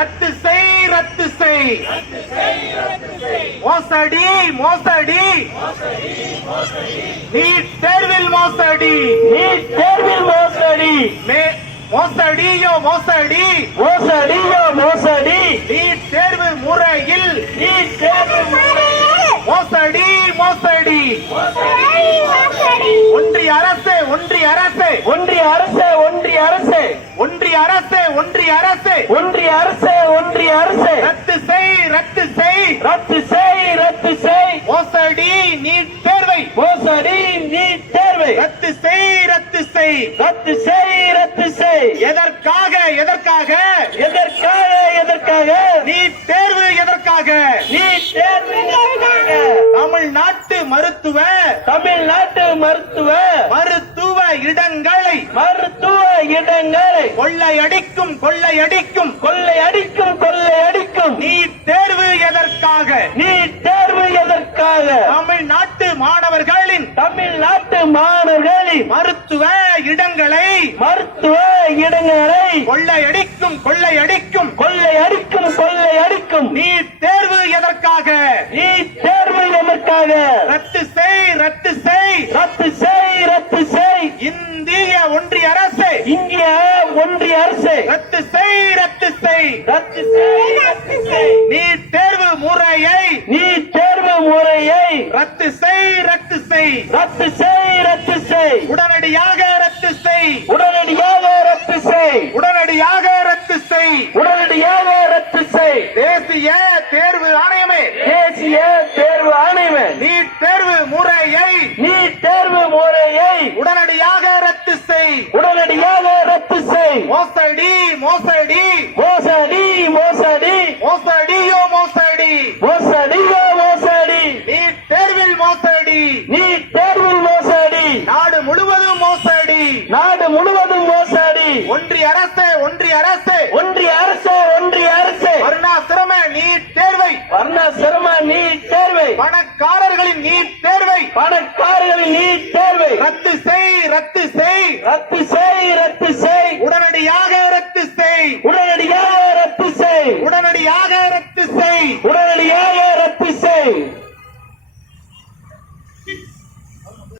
ரத்து செய் மோசடி மோசடி. நீட் தேர்வில் மோசடி. நீட் தேர்வில் மோசடி. மே- மோசடியோ மோசடி. மோசடியோ மோசடி. நீட் தேர்வு முறையில். நீட் தேர்வு முறையில். மோசடி மோசடி. ஒன்றிய அரசு ஒன்றிய அரசு. ஒன்றிய அரசு ஒன்றிய அரசு. ஒன்றிய அரசு. ஒன்றிய அரசு. ரத்து செய் ரத்து செய். ரத்து செய் ரத்து செய். மோசடி நீட் தேர்வை. மோசடி நீட் தேர்வை. ரத்து செய் ரத்து செய். ரத்து செய் ரத்து செய். எதற்காக எதற்காக? எதற்காக எதற்காக? நீட் தேர்வு எதற்காக? நீட் தேர்வு தமிழ்நாட்டு மருத்துவ தமிழ்நாட்டு மருத்துவ மருத்துவ இடங்களை மருத்துவ இடங்களை கொள்ளையடிக்கும் கொள்ளையடிக்கும் கொள்ளை அடிக்கும் கொள்ளை அடிக்கும் நீட் தேர்வு எதற்காக? நீட் தேர்வு எதற்காக? தமிழ்நாட்டு மாணவர்களின் தமிழ்நாட்டு மாணவர்களின் மருத்துவ இடங்களை மருத்துவ இடங்களை கொள்ளையடிக்கும் கொள்ளையடிக்கும். கொள்ளை அடிக்கும் கொள்ளை அடிக்கும் நீட் தேர்வு எதற்காக? நீட் தேர்வு எதற்காக? ரத்து செய் ரத்து செய். ரத்து செய் ரத்து செய். இந்திய ஒன்றிய அரசு இந்திய ஒன்றிய அரசு. ரத்து செய் ரத்து செய். ரத்து செய் ரத்து செய். நீட் தேர்வு முறையை. நீட் தேர்வு முறையை. ரத்து செய் ரத்து செய். ரத்து செய் ரத்து செய். உடனடியாக ரத்து செய். உடனடியாக ரத்து செய். உடனடியாக ரத்து செய். உடனடியாக ரத்து செய். தேசிய தேர்வு ஆணையமே. தேசிய தேர்வு ஆணையம் நீட் தேர்வு முறையை நீட் தேர்வு முறையை உடனடியாக ரத்து செய். உடனடியாக ரத்து செய். மோசடி மோசடி. மோசடி மோசடி. மோசடியோ மோசடி. மோசடியோ மோசடி. நீட் தேர்வில் மோசடி. நீட் தேர்வில் மோசடி. நாடு முழுவதும் மோசடி. நாடு முழுவதும் மோசடி. ஒன்றிய அரசு ஒன்றிய அரசு. ஒன்றிய வர்ண சிரம நீட் தேர்வை. பணக்காரர்களின் நீட் தேர்வை. பணக்காரர்களின் நீட் தேர்வை. ரத்து செய் ரத்து செய். ரத்து